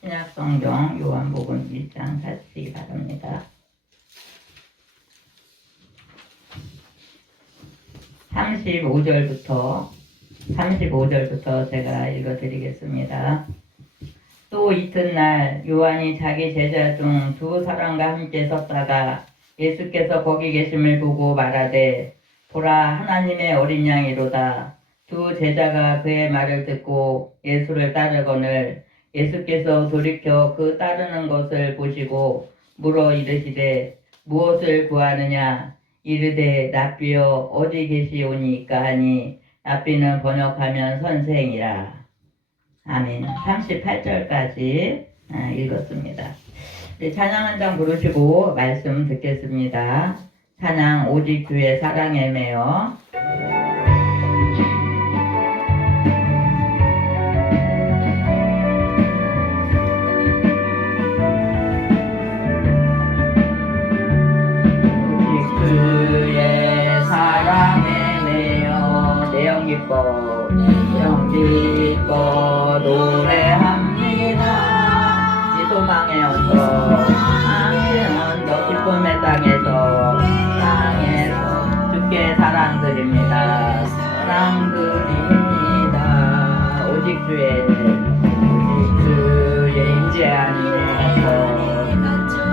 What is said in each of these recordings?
신약성경 요한복음 1장 찾으시기 바랍니다. 35절부터 제가 읽어드리겠습니다. 또 이튿날 요한이 자기 제자 중 두 사람과 함께 섰다가 예수께서 거기 계심을 보고 말하되 보라 하나님의 어린 양이로다. 두 제자가 그의 말을 듣고 예수를 따르거늘 예수께서 돌이켜 그 따르는 것을 보시고 물어 이르시되 무엇을 구하느냐. 이르되 랍비여 어디 계시오니까 하니 랍비는 번역하면 선생이라. 아멘. 38절까지 읽었습니다. 찬양 한 장 부르시고 말씀 듣겠습니다. 찬양 오직 주의 사랑에 매여. 기뻐 노래합니다. 이 소망의 언덕 기쁨의 땅에서 주께 사랑드립니다. 오직 주의 임재 안에서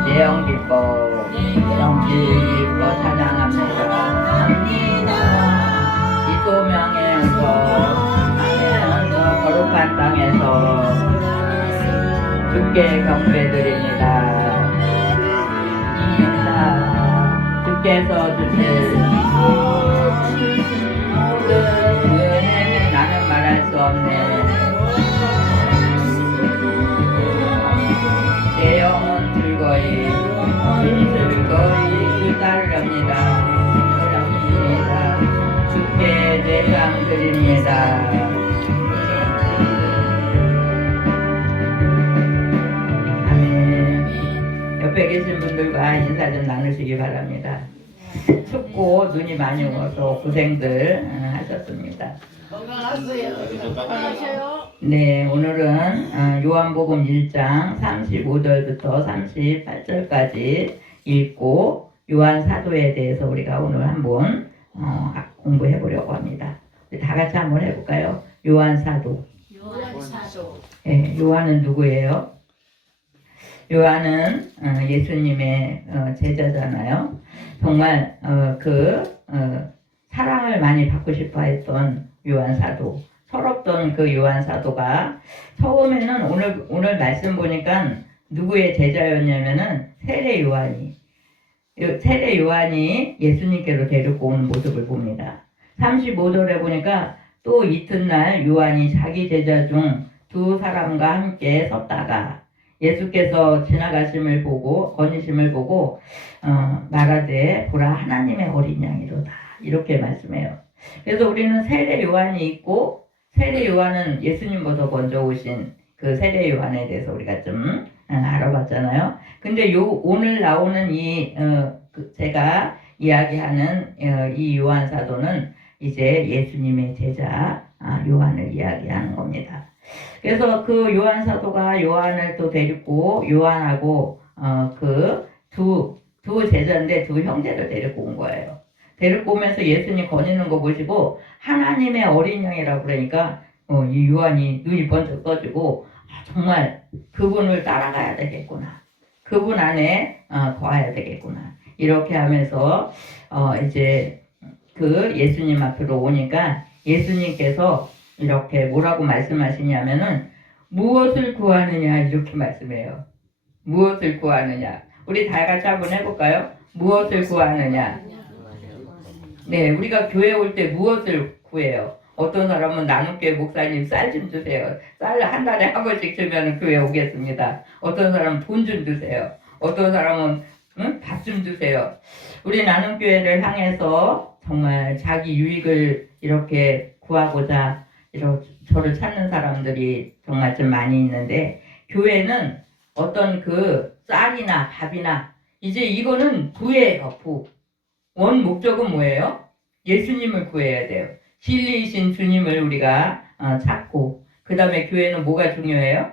내 영 기뻐 찬양합니다. 소명의 언덕 거룩한 땅에서 주께 경배드립니다. 주께서 주실 모든 은혜는 나는 말할 수 없네. 내 영혼 즐거이 따르렵니다. 주께 대상 드립니다. 아멘. 옆에 계신 분들과 인사 좀 나누시기 바랍니다. 춥고 눈이 많이 오서 고생들 하셨습니다. 건강하세요. 네, 오늘은 요한복음 1장 35절부터 38절까지 읽고 요한 사도에 대해서 우리가 오늘 한번 공부해 보려고 합니다. 다 같이 한번 해볼까요? 요한 사도. 네, 요한은 누구예요? 요한은 예수님의 제자잖아요. 정말 사랑을 많이 받고 싶어 했던 요한 사도. 철없던 그 요한 사도가 처음에는 오늘 말씀 보니까 누구의 제자였냐면은 세례 요한이 예수님께로 데리고 오는 모습을 봅니다. 35절에 보니까 또 이튿날 요한이 자기 제자 중 두 사람과 함께 섰다가 예수께서 지나가심을 보고 거니심을 보고 말하되 보라 하나님의 어린 양이로다. 이렇게 말씀해요. 그래서 우리는 세례 요한이 있고 세례 요한은 예수님보다 먼저 오신 그 세례 요한에 대해서 우리가 좀 알아봤잖아요. 근데 오늘 나오는 제가 이야기하는 이 요한 사도는 이제 예수님의 제자 요한을 이야기하는 겁니다. 그래서 그 요한 사도가 요한을 또 데리고 요한하고 그 두 제자인데 두 형제를 데리고 온 거예요. 데리고 오면서 예수님 거니는 거 보시고 하나님의 어린 양이라고 그러니까 이 요한이 눈이 번쩍 떠지고 정말 그분을 따라가야 되겠구나. 그분 안에 거해야 되겠구나. 이렇게 하면서 이제 그 예수님 앞으로 오니까 예수님께서 이렇게 뭐라고 말씀하시냐면은 무엇을 구하느냐 이렇게 말씀해요. 무엇을 구하느냐. 우리 다 같이 한번 해볼까요? 무엇을 구하느냐. 네, 우리가 교회 올 때 무엇을 구해요? 어떤 사람은 나눔교회 목사님 쌀 좀 주세요. 쌀 한 달에 한 번씩 주면 교회 오겠습니다. 어떤 사람은 돈 좀 주세요. 어떤 사람은 밥 좀 주세요. 우리 나눔교회를 향해서 정말 자기 유익을 이렇게 구하고자 저를 찾는 사람들이 정말 좀 많이 있는데 교회는 어떤 그 쌀이나 밥이나 이제 이거는 구예요. 원 목적은 뭐예요? 예수님을 구해야 돼요. 진리이신 주님을 우리가 찾고 그 다음에 교회는 뭐가 중요해요?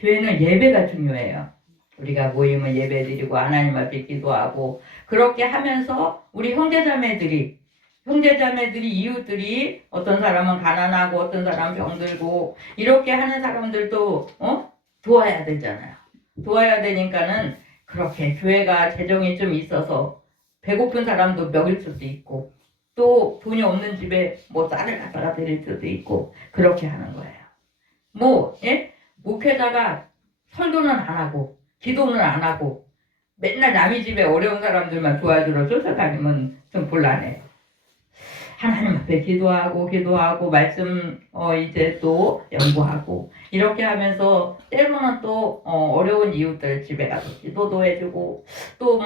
교회는 예배가 중요해요. 우리가 모이면 예배 드리고 하나님 앞에 기도하고 그렇게 하면서 우리 형제자매들이 이웃들이 어떤 사람은 가난하고 어떤 사람은 병들고 이렇게 하는 사람들도 도와야 되잖아요. 도와야 되니까는 그렇게 교회가 재정이 좀 있어서 배고픈 사람도 먹일 수도 있고 또 돈이 없는 집에 뭐 쌀을 갖다가 드릴 수도 있고 그렇게 하는 거예요. 목회자가 설교는 안 하고 기도는 안 하고 맨날 남의 집에 어려운 사람들만 도와주러 쫓아다니면 좀 곤란해요. 하나님 앞에 기도하고 말씀 이제 또 연구하고 이렇게 하면서 때로는 또 어려운 이웃들 집에 가서 기도도 해주고 또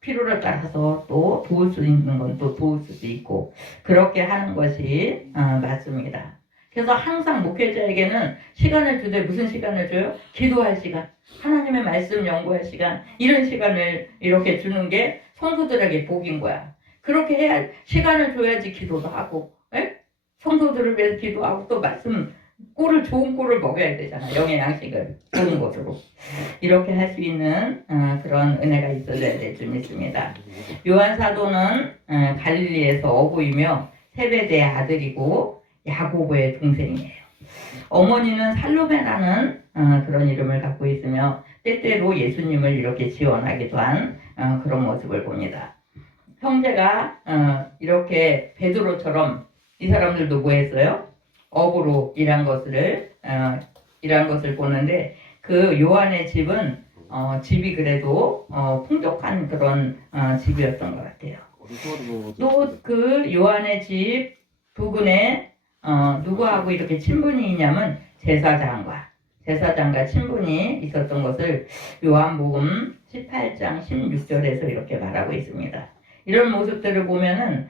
필요를 따라서 또 도울 수 있는 건 또 도울 수도 있고 그렇게 하는 것이 맞습니다. 그래서 항상 목회자에게는 시간을 주되 무슨 시간을 줘요? 기도할 시간, 하나님의 말씀 연구할 시간, 이런 시간을 이렇게 주는 게 성도들에게 복인 거야. 그렇게 해야 시간을 줘야지 기도도 하고 성도들을 위해서 기도하고 또 말씀 좋은 꿀을 먹여야 되잖아. 영의 양식을 좋은 것으로 이렇게 할 수 있는 그런 은혜가 있어야 될 줄 믿습니다. 요한 사도는 갈릴리에서 어부이며 세베대의 아들이고 야고보의 동생이에요. 어머니는 살로메라는 그런 이름을 갖고 있으며 때때로 예수님을 이렇게 지원하기도 한 그런 모습을 봅니다. 형제가 이렇게 베드로처럼 이 사람들도 뭐 했어요? 업으로 일한 것을 보는데 그 요한의 집은 집이 그래도 풍족한 그런 집이었던 것 같아요. 또 그 요한의 집 부근에 누구하고 이렇게 친분이 있냐면 제사장과 친분이 있었던 것을 요한복음 18장 16절에서 이렇게 말하고 있습니다. 이런 모습들을 보면은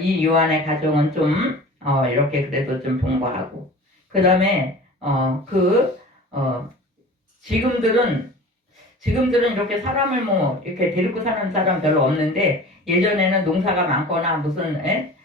이 요한의 가정은 좀 이렇게 그래도 좀 풍부하고 그 다음에 지금들은 이렇게 사람을 이렇게 데리고 사는 사람 별로 없는데 예전에는 농사가 많거나 무슨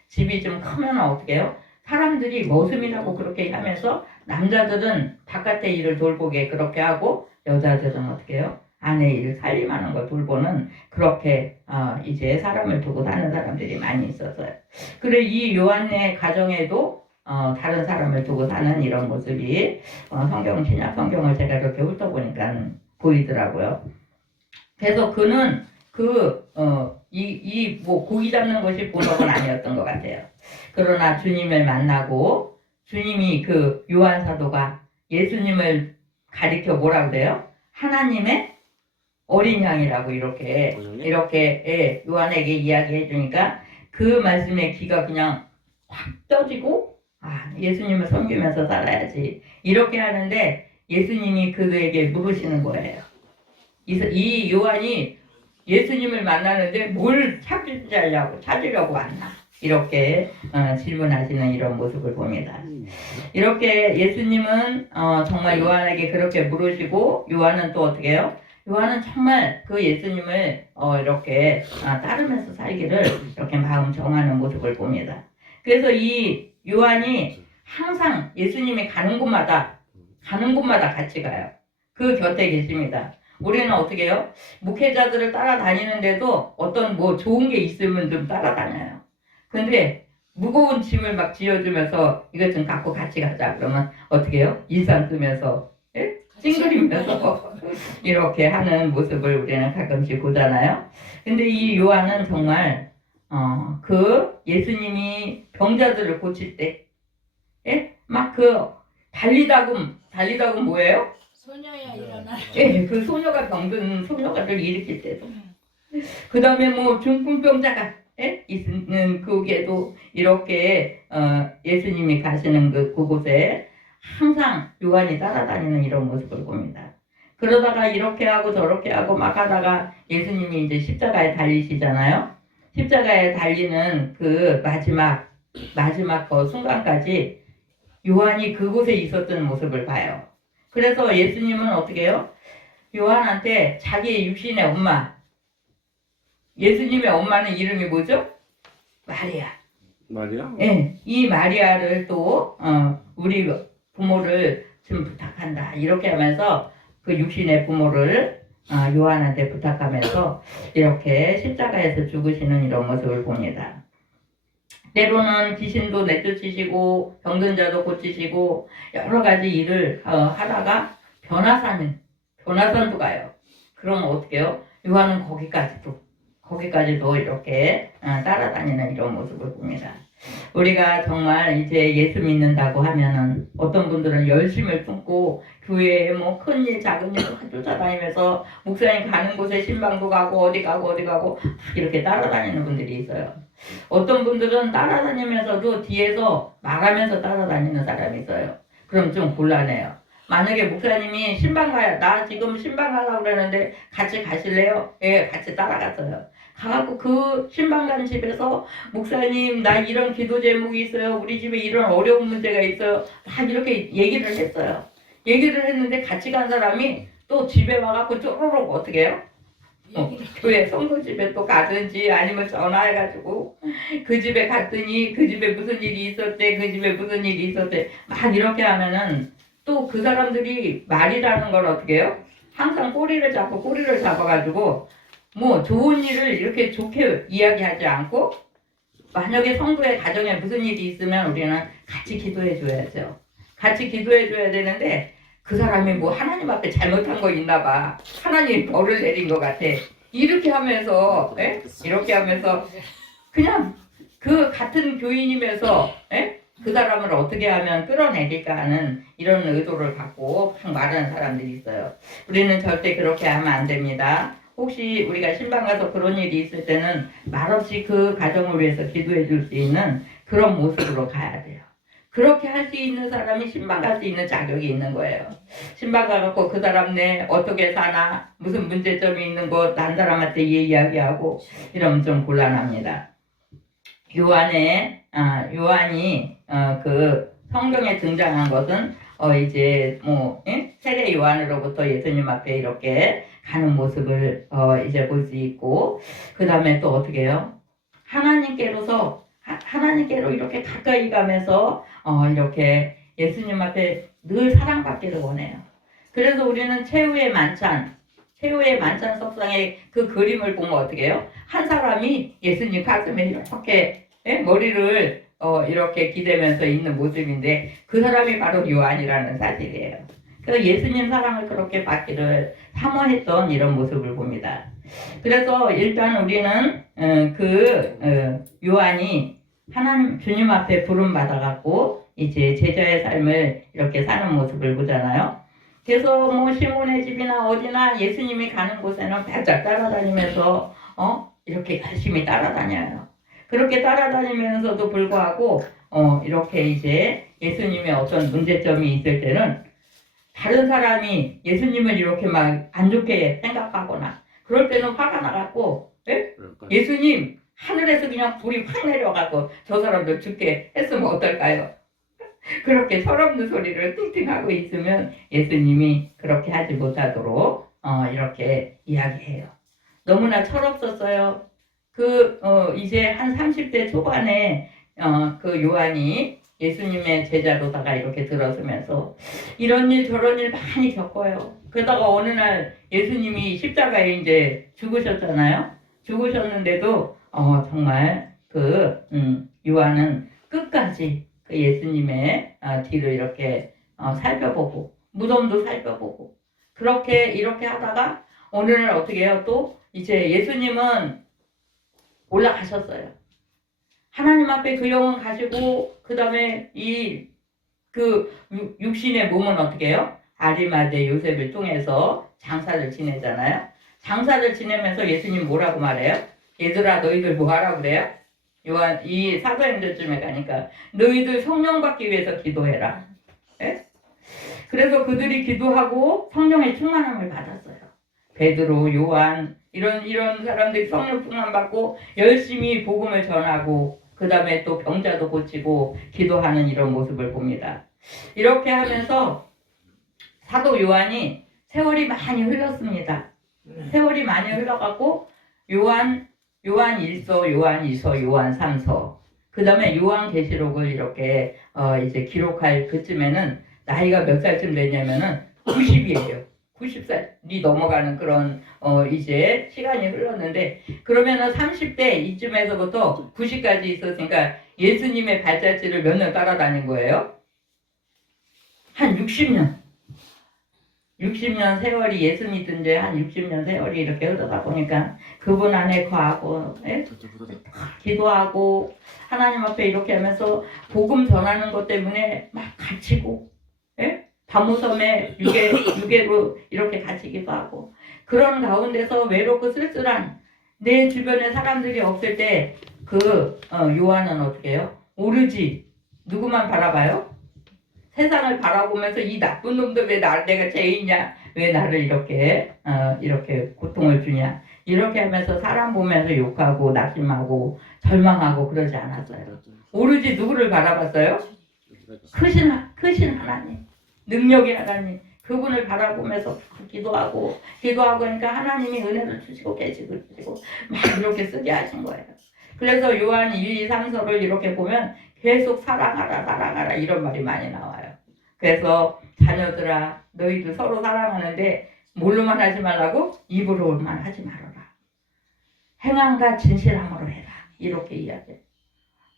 집이 좀 크면 어떻게 해요? 사람들이 머슴이라고 그렇게 하면서 남자들은 바깥의 일을 돌보게 그렇게 하고 여자들은 어떻게 해요? 아내 일 살림하는 걸 돌보는 그렇게 이제 사람을 두고 사는 사람들이 많이 있었어요. 그래 이 요한의 가정에도 다른 사람을 두고 사는 이런 모습이 신약 성경을 제가 이렇게 훑어보니까 보이더라고요. 그래서 그는 고기 잡는 것이 본업은 아니었던 것 같아요. 그러나 주님을 만나고 주님이 그 요한 사도가 예수님을 가리켜 뭐라고 그래요? 하나님의 어린 양이라고 이렇게 요한에게 이야기해 주니까 그 말씀에 귀가 그냥 확 떠지고 예수님을 섬기면서 살아야지 이렇게 하는데 예수님이 그에게 물으시는 거예요. 이 요한이 예수님을 만나는데 뭘 찾으려고 왔나 이렇게 질문하시는 이런 모습을 봅니다. 이렇게 예수님은 정말 요한에게 그렇게 물으시고 요한은 또 어떻게 해요? 요한은 정말 그 예수님을 이렇게 따르면서 살기를 이렇게 마음 정하는 모습을 봅니다. 그래서 이 요한이 항상 예수님이 가는 곳마다 같이 가요. 그 곁에 계십니다. 우리는 어떻게 해요? 목회자들을 따라다니는데도 어떤 좋은 게 있으면 좀 따라다녀요. 근데 무거운 짐을 막 지어주면서 이것 좀 갖고 같이 가자 그러면 어떻게 해요? 일산 뜨면서 찡그리면서 이렇게 하는 모습을 우리는 가끔씩 보잖아요. 근데 이 요한은 정말 그 예수님이 병자들을 고칠 때 막 달리다금 뭐예요? 소녀야 일어나. 그 소녀가 병든 소녀가를 일으킬 때도 그 다음에 중풍병자가 있는 그게도 이렇게 예수님이 가시는 그곳에 항상 요한이 따라다니는 이런 모습을 봅니다. 그러다가 이렇게 하고 저렇게 하고 막 하다가 예수님이 이제 십자가에 달리시잖아요. 십자가에 달리는 그 마지막 그 순간까지 요한이 그곳에 있었던 모습을 봐요. 그래서 예수님은 어떻게 해요? 요한한테 자기의 육신의 엄마, 예수님의 엄마는 이름이 뭐죠? 마리아? 네, 이 마리아를 또 우리 부모를 좀 부탁한다. 이렇게 하면서 그 육신의 부모를 요한한테 부탁하면서 이렇게 십자가에서 죽으시는 이런 모습을 봅니다. 때로는 귀신도 내쫓으시고 병든 자도 고치시고 여러 가지 일을 하다가 변화산도 가요. 그럼 어떻게 해요? 요한은 거기까지도 이렇게 따라다니는 이런 모습을 봅니다. 우리가 정말 이제 예수 믿는다고 하면은 어떤 분들은 열심을 품고 교회에 뭐 큰 일 작은 일 쫓아다니면서 목사님 가는 곳에 신방도 가고 어디 가고 이렇게 따라다니는 분들이 있어요. 어떤 분들은 따라다니면서도 뒤에서 말하면서 따라다니는 사람이 있어요. 그럼 좀 곤란해요. 만약에 목사님이 나 지금 신방 가려고 그러는데 같이 가실래요? 예, 같이 따라갔어요. 가갖고 그 신방간 집에서 목사님 나 이런 기도 제목이 있어요. 우리 집에 이런 어려운 문제가 있어요. 막 이렇게 얘기를 했어요. 얘기를 했는데 같이 간 사람이 또 집에 와갖고 쪼르륵 어떻게 해요? 교회 성도 집에 또 가든지 아니면 전화해가지고 그 집에 갔더니 그 집에 무슨 일이 있었대 그 집에 무슨 일이 있었대 막 이렇게 하면은 또 그 사람들이 말이라는 걸 어떻게 해요? 항상 꼬리를 잡아가지고 뭐 좋은 일을 이렇게 좋게 이야기하지 않고 만약에 성도의 가정에 무슨 일이 있으면 우리는 같이 기도해 줘야죠. 같이 기도해 줘야 되는데 그 사람이 뭐 하나님 앞에 잘못한 거 있나 봐. 하나님이 벌을 내린 것 같아. 이렇게 하면서 이렇게 하면서 그냥 그 같은 교인이면서 그 사람을 어떻게 하면 끌어내릴까 하는 이런 의도를 갖고 막 말하는 사람들이 있어요. 우리는 절대 그렇게 하면 안 됩니다. 혹시 우리가 신방 가서 그런 일이 있을 때는 말없이 그 가정을 위해서 기도해 줄 수 있는 그런 모습으로 가야 돼요. 그렇게 할 수 있는 사람이 신방 갈 수 있는 자격이 있는 거예요. 신방 가갖고 그 사람 내 어떻게 사나 무슨 문제점이 있는 거 난 사람한테 이야기하고 이러면 좀 곤란합니다. 요한이 그 성경에 등장한 것은 이제 뭐 세례 요한으로부터 예수님 앞에 이렇게 가는 모습을 이제 볼 수 있고 그 다음에 또 어떻게 해요? 하나님께로 이렇게 가까이 가면서 이렇게 예수님 앞에 늘 사랑받기를 원해요. 그래서 우리는 최후의 만찬 석상의 그 그림을 보면 어떻게 해요? 한 사람이 예수님 가슴에 이렇게 머리를 이렇게 기대면서 있는 모습인데 그 사람이 바로 요한이라는 사실이에요. 그래서 예수님 사랑을 그렇게 받기를 사모했던 이런 모습을 봅니다. 그래서 일단 우리는 요한이 하나님 주님 앞에 부름 받아갖고 이제 제자의 삶을 이렇게 사는 모습을 보잖아요. 그래서 뭐 시몬의 집이나 어디나 예수님이 가는 곳에는 바짝 따라다니면서 이렇게 열심히 따라다녀요. 그렇게 따라다니면서도 불구하고 이렇게 이제 예수님의 어떤 문제점이 있을 때는 다른 사람이 예수님을 이렇게 막 안 좋게 생각하거나 그럴 때는 화가 나갖고 예수님 하늘에서 그냥 불이 확 내려가고 저 사람들 죽게 했으면 어떨까요? 그렇게 철없는 소리를 띵띵하고 있으면 예수님이 그렇게 하지 못하도록 이렇게 이야기해요. 너무나 철없었어요. 이제 한 30대 초반에 그 요한이 예수님의 제자로다가 이렇게 들어서면서 이런 일 저런 일 많이 겪어요. 그러다가 어느 날 예수님이 십자가에 이제 죽으셨잖아요. 죽으셨는데도 정말 요한은 끝까지 그 예수님의 뒤를 이렇게 살펴보고 무덤도 살펴보고 이렇게 하다가 어느 날 어떻게 해요? 또 이제 예수님은 올라가셨어요. 하나님 앞에 그 영혼 가지고 그 다음에 그 육신의 몸은 어떻게 해요? 아리마대 요셉을 통해서 장사를 지내잖아요. 장사를 지내면서 예수님 뭐라고 말해요? 얘들아 너희들 뭐 하라고 그래요? 요한 이 사도행전쯤에 가니까 너희들 성령 받기 위해서 기도해라. 예? 그래서 그들이 기도하고 성령의 충만함을 받았어요. 베드로, 요한 이런 사람들이 성령 충만 받고 열심히 복음을 전하고 그 다음에 또 병자도 고치고 기도하는 이런 모습을 봅니다. 이렇게 하면서 사도 요한이 세월이 많이 흘렀습니다. 세월이 많이 흘러갖고 요한 1서, 요한 2서, 요한 3서 그 다음에 요한계시록을 이렇게 이제 기록할 그쯤에는 나이가 몇 살쯤 되냐면은 90이에요. 90살이 넘어가는 그런 이제 시간이 흘렀는데, 그러면은 30대 이쯤에서부터 90까지 있었으니까 예수님의 발자취를 몇 년 따라다닌 거예요? 한 60년 세월이, 예수 믿은 지 한 60년 세월이 이렇게 흐르다 보니까 그분 안에 거하고, 예? 기도하고 하나님 앞에 이렇게 하면서 복음 전하는 것 때문에 막 갇히고, 예? 밤무섬에 유괴로 이렇게 갇히기도 하고, 그런 가운데서 외롭고 쓸쓸한 내 주변에 사람들이 없을 때 그 요한은 어떻게 해요? 오로지 누구만 바라봐요? 세상을 바라보면서 이 나쁜 놈들 왜 내가 죄인이냐? 왜 나를 이렇게 고통을 주냐? 이렇게 하면서 사람 보면서 욕하고 낙심하고 절망하고 그러지 않았어요. 오로지 누구를 바라봤어요? 크신 하나님, 능력의 하나님, 그분을 바라보면서 기도하고 하니까 하나님이 은혜를 주시고 계시고 막 이렇게 쓰게 하신 거예요. 그래서 요한 1, 2, 3서를 이렇게 보면 계속 사랑하라 이런 말이 많이 나와요. 그래서 자녀들아, 너희들 서로 사랑하는데 뭘로만 하지 말라고? 입으로만 하지 말아라. 행함과 진실함으로 해라. 이렇게 이야기해요.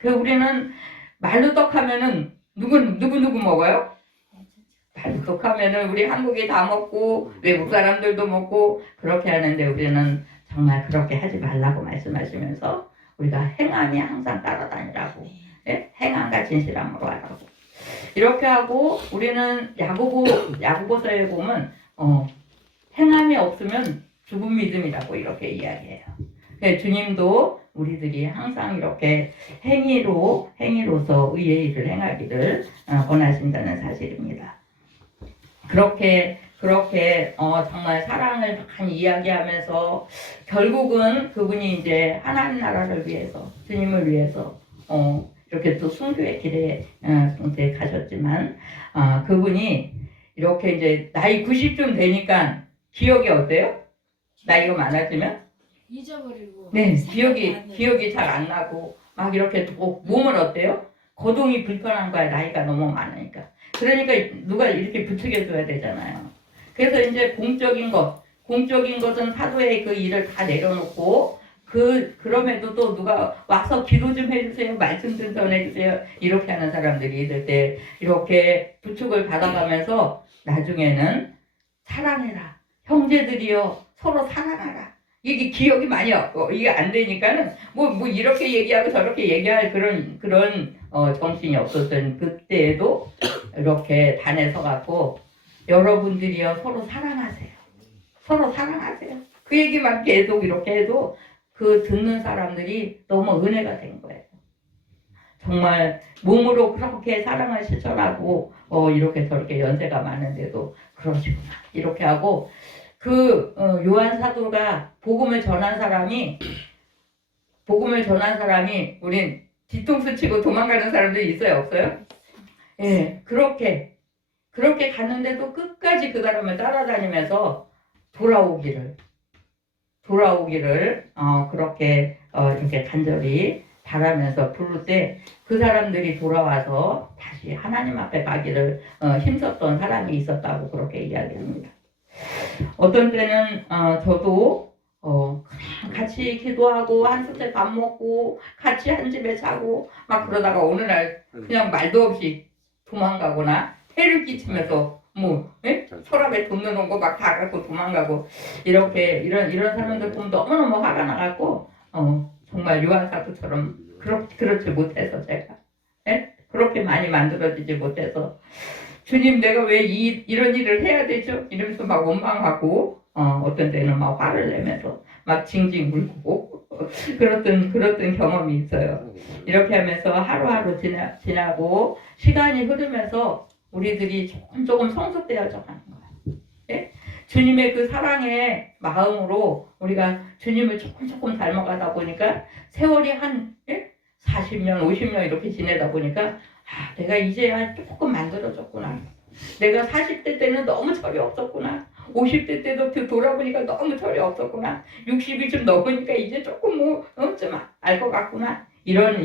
우리는 말로 떡하면은 누구 먹어요? 말로 떡하면은 우리 한국이 다 먹고 외국 사람들도 먹고 그렇게 하는데, 우리는 정말 그렇게 하지 말라고 말씀하시면서 우리가 행함이 항상 따라다니라고, 예? 행함과 진실함으로 하라고 이렇게 하고, 우리는 야고보서에 보면 행함이 없으면 죽은 믿음이라고 이렇게 이야기해요. 주님도 우리들이 항상 이렇게 행위로서 의의 일을 행하기를 원하신다는 사실입니다. 그렇게 정말 사랑을 많이 이야기하면서 결국은 그분이 이제 하나님 나라를 위해서, 주님을 위해서 이렇게 또 순교의 길에 가셨지만, 그분이 이렇게 이제 나이 90쯤 되니까 기억이 어때요? 나이가 많아지면? 잊어버리고. 네, 기억이 잘 안 나고 막 이렇게 몸은 어때요? 거동이 불편한 거야, 나이가 너무 많으니까. 그러니까 누가 이렇게 부추겨줘야 되잖아요. 그래서 이제 공적인 것은 사도의 그 일을 다 내려놓고, 그럼에도 또 누가 와서 기도 좀 해주세요, 말씀 좀 전해주세요, 이렇게 하는 사람들이 있을 때 이렇게 부축을 받아가면서 나중에는 사랑해라, 형제들이여 서로 사랑하라. 이게 기억이 많이 이게 안 되니까는 뭐 이렇게 얘기하고 저렇게 얘기할 그런 정신이 없었던 그때에도 이렇게 단에 서갖고 여러분들이요 서로 사랑하세요. 서로 사랑하세요. 그 얘기만 계속 이렇게 해도 그 듣는 사람들이 너무 은혜가 된 거예요. 정말 몸으로 그렇게 사랑을 실천하고 이렇게 저렇게 연세가 많은데도 그러시구나 이렇게 하고, 요한 사도가 복음을 전한 사람이 우린 뒤통수 치고 도망가는 사람들이 있어요, 없어요? 예, 그렇게 갔는데도 끝까지 그 사람을 따라다니면서 돌아오기를 그렇게 이렇게 간절히 바라면서 부를 때 그 사람들이 돌아와서 다시 하나님 앞에 가기를 힘썼던 사람이 있었다고 그렇게 이야기합니다. 어떤 때는 저도 그냥 같이 기도하고 한 숙제 밥 먹고 같이 한 집에 자고 막 그러다가 어느 날 그냥 말도 없이 도망가거나 해를 끼치면서 서랍에 돈 넣어놓은 거 막 다 갖고 도망가고 이렇게 이런 사람들 보면 너무너무 화가 나갖고 정말 요한 사도처럼 그렇지 못해서 제가 그렇게 많이 만들어지지 못해서, 주님 내가 왜 이런 일을 해야 되죠? 이러면서 막 원망하고 어떤 때는 막 화를 내면서 막 징징 울고 그랬던 경험이 있어요. 이렇게 하면서 하루하루 지나고 시간이 흐르면서 우리들이 조금 성숙되어져 가는 거예요. 예? 주님의 그 사랑의 마음으로 우리가 주님을 조금 닮아가다 보니까 세월이 한 40년, 50년 이렇게 지내다 보니까 내가 이제야 조금 만들어졌구나. 내가 40대 때는 너무 철이 없었구나. 50대 때도 돌아보니까 너무 철이 없었구나. 60이 좀 넘으니까 이제 조금 좀 알 것 같구나. 이런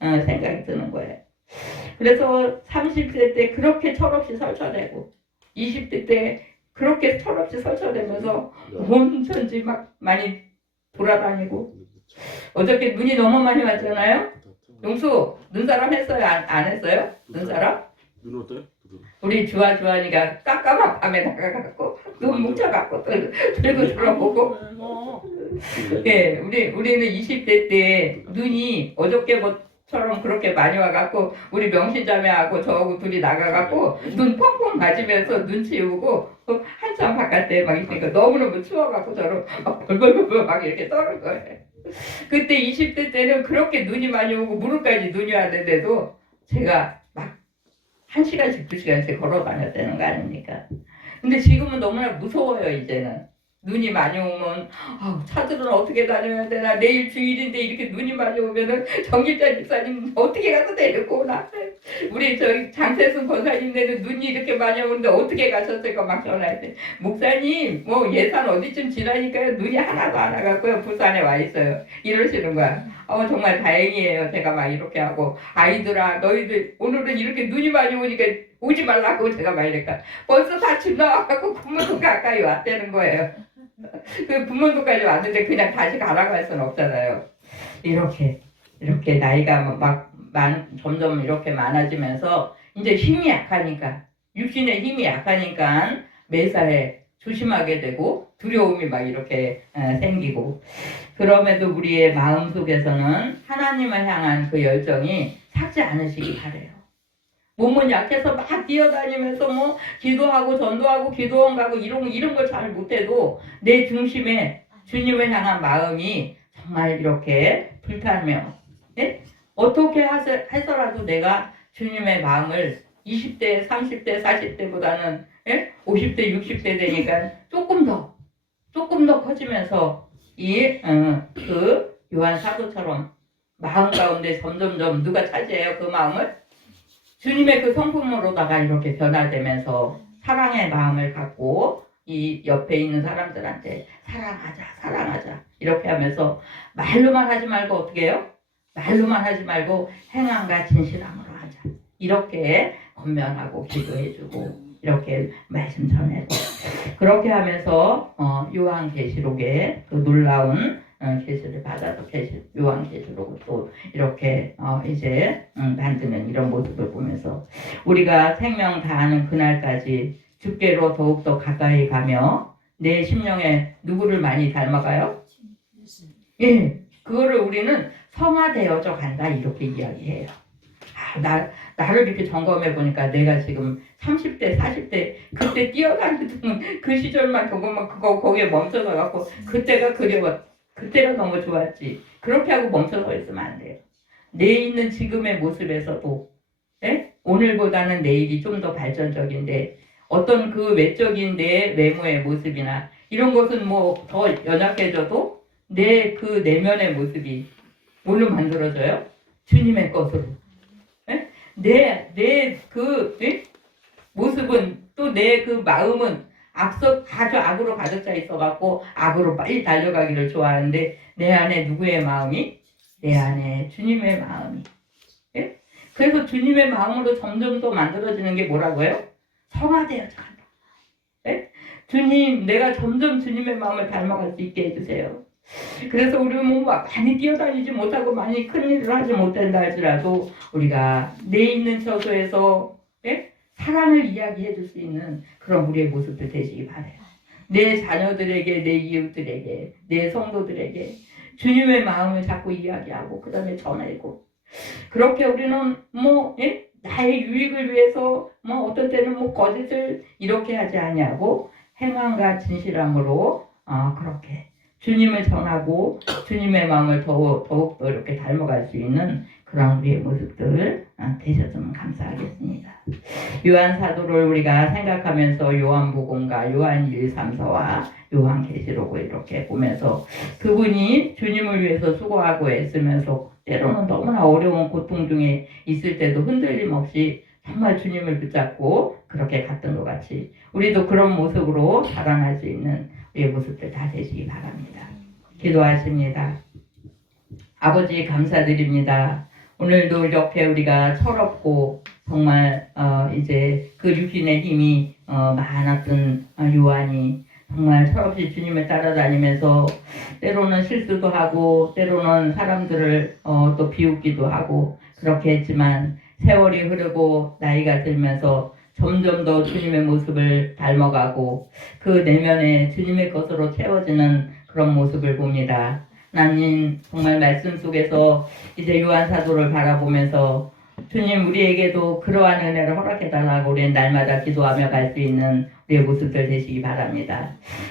생각이 드는 거예요. 그래서 30대 때 그렇게 철없이 설쳐대고 20대 때 그렇게 철없이 설쳐대면서 온 천지 막 많이 돌아다니고 어저께 눈이 너무 많이 왔잖아요. 용수 눈사람 했어요? 안 했어요? 눈사람? 눈 어때요? 우리 주아니가 깜깜한 밤에 나가갖고 눈 뭉쳐갖고 들고 들어보고 예, 우리는 20대 때 눈이 어저께 뭐처럼 그렇게 많이 와갖고 우리 명신자매하고 저하고 둘이 나가갖고 눈 펑펑 맞으면서 눈 치우고 한참 바깥에 막 있으니까 너무너무 추워갖고 저를 막 벌벌벌벌 막 이렇게 떠는 거예요. 그때 20대 때는 그렇게 눈이 많이 오고 무릎까지 눈이 왔는데도 제가 막 1시간씩 2시간씩 걸어 다녔다는 거 아닙니까? 근데 지금은 너무나 무서워요. 이제는 눈이 많이 오면 차들은 어떻게 다녀야 되나, 내일 주일인데 이렇게 눈이 많이 오면은 정길자 집사님 어떻게 가서 데리고 오나, 우리 저기 장태순 권사님네는 눈이 이렇게 많이 오는데 어떻게 가셨을까 막 전화했더니 목사님 뭐 예산 어디쯤 지나니까요 눈이 하나도 안 와갖고요 부산에 와 있어요 이러시는 거야. 정말 다행이에요. 제가 막 이렇게 하고 아이들아 너희들 오늘은 이렇게 눈이 많이 오니까 오지 말라고 제가 막 이러니까 벌써 다 집 나와갖고 군문도 가까이 왔다는 거예요. 그 군문도까지 왔는데 그냥 다시 가라고 할 수는 없잖아요. 이렇게 나이가 점점 이렇게 많아지면서 이제 힘이 약하니까, 육신의 힘이 약하니까 매사에 조심하게 되고 두려움이 막 이렇게 생기고, 그럼에도 우리의 마음속에서는 하나님을 향한 그 열정이 삭지 않으시기 바래요. 몸은 약해서 막 뛰어다니면서 뭐 기도하고 전도하고 기도원 가고 이런 걸 잘 못해도 내 중심에 주님을 향한 마음이 정말 이렇게 불타며, 네? 어떻게 해서라도 내가 주님의 마음을 20대, 30대, 40대보다는 50대, 60대 되니까 조금 더 커지면서 그 요한 사도처럼 마음 가운데 점점점 누가 차지해요? 그 마음을? 주님의 그 성품으로다가 이렇게 변화되면서 사랑의 마음을 갖고 이 옆에 있는 사람들한테 사랑하자 이렇게 하면서 말로만 하지 말고 어떻게 해요? 말로만 하지 말고 행함과 진실함으로 하자. 이렇게 권면하고 기도해주고 이렇게 말씀 전해고 그렇게 하면서 요한계시록의 그 놀라운 계시를 받아서 요한계시록을 또 이렇게 이제 만드는 이런 모습을 보면서 우리가 생명 다하는 그날까지 주께로 더욱더 가까이 가며 내 심령에 누구를 많이 닮아가요? 예, 그거를 우리는 성화되어져 간다 이렇게 이야기해요. 나를 이렇게 점검해 보니까 내가 지금 30대, 40대 그때 뛰어다니던 그 시절만 거기에 멈춰서 갖고 그때가 그리워. 그때가 너무 좋았지. 그렇게 하고 멈춰서 있으면 안 돼요. 내 있는 지금의 모습에서도 오늘보다는 내일이 좀 더 발전적인데 어떤 그 외적인 내 외모의 모습이나 이런 것은 뭐 더 연약해져도 내 그 내면의 모습이 뭘로 만들어져요? 주님의 것으로. 내 그 모습은 또 내 그 마음은 아주 악으로 가득 차 있어갖고 악으로 빨리 달려가기를 좋아하는데 내 안에 누구의 마음이? 내 안에 주님의 마음이. 예? 그래서 주님의 마음으로 점점 더 만들어지는 게 뭐라고요? 성화되어져 간다. 예? 주님, 내가 점점 주님의 마음을 닮아갈 수 있게 해주세요. 그래서 우리는 뭐 많이 뛰어다니지 못하고 많이 큰 일을 하지 못한다 할지라도 우리가 내 있는 처소에서 사랑을 이야기해 줄 수 있는 그런 우리의 모습들 되시기 바라요. 내 자녀들에게, 내 이웃들에게, 내 성도들에게 주님의 마음을 자꾸 이야기하고 그 다음에 전하고 그렇게 우리는 나의 유익을 위해서 어떤 때는 거짓을 이렇게 하지 아니하고 행함과 진실함으로 그렇게 주님을 전하고 주님의 마음을 더욱더 이렇게 닮아갈 수 있는 그런 우리의 모습들 되셨으면 감사하겠습니다. 요한 사도를 우리가 생각하면서 요한복음과 요한 1, 3서와 요한계시록을 이렇게 보면서 그분이 주님을 위해서 수고하고 애쓰면서 때로는 너무나 어려운 고통 중에 있을 때도 흔들림 없이 정말 주님을 붙잡고 그렇게 갔던 것 같이 우리도 그런 모습으로 자라날 수 있는 우리의 모습들 다 되시기 바랍니다. 기도하십니다. 아버지 감사드립니다. 오늘도 이렇게 우리가 철없고 정말 이제 그 육신의 힘이 많았던 요한이 정말 철없이 주님을 따라다니면서 때로는 실수도 하고 때로는 사람들을 또 비웃기도 하고 그렇게 했지만 세월이 흐르고 나이가 들면서 점점 더 주님의 모습을 닮아가고 그 내면에 주님의 것으로 채워지는 그런 모습을 봅니다. 하나님 정말 말씀 속에서 이제 요한 사도를 바라보면서 주님 우리에게도 그러한 은혜를 허락해달라고 우리는 날마다 기도하며 갈 수 있는 우리의 모습들 되시기 바랍니다.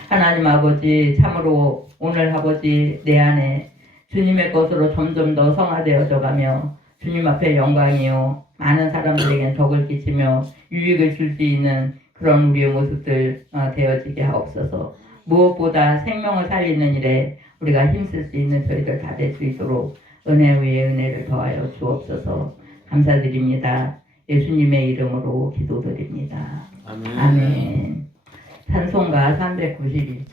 하나님 아버지 참으로 오늘 아버지 내 안에 주님의 것으로 점점 더 성화되어져 가며 주님 앞에 영광이요 많은 사람들에겐 덕을 끼치며 유익을 줄 수 있는 그런 우리의 모습들 되어지게 하옵소서. 무엇보다 생명을 살리는 일에 우리가 힘쓸 수 있는 저희들 다 될 수 있도록 은혜 위에 은혜를 더하여 주옵소서. 감사드립니다. 예수님의 이름으로 기도드립니다. 아멘. 아멘. 찬송가 391장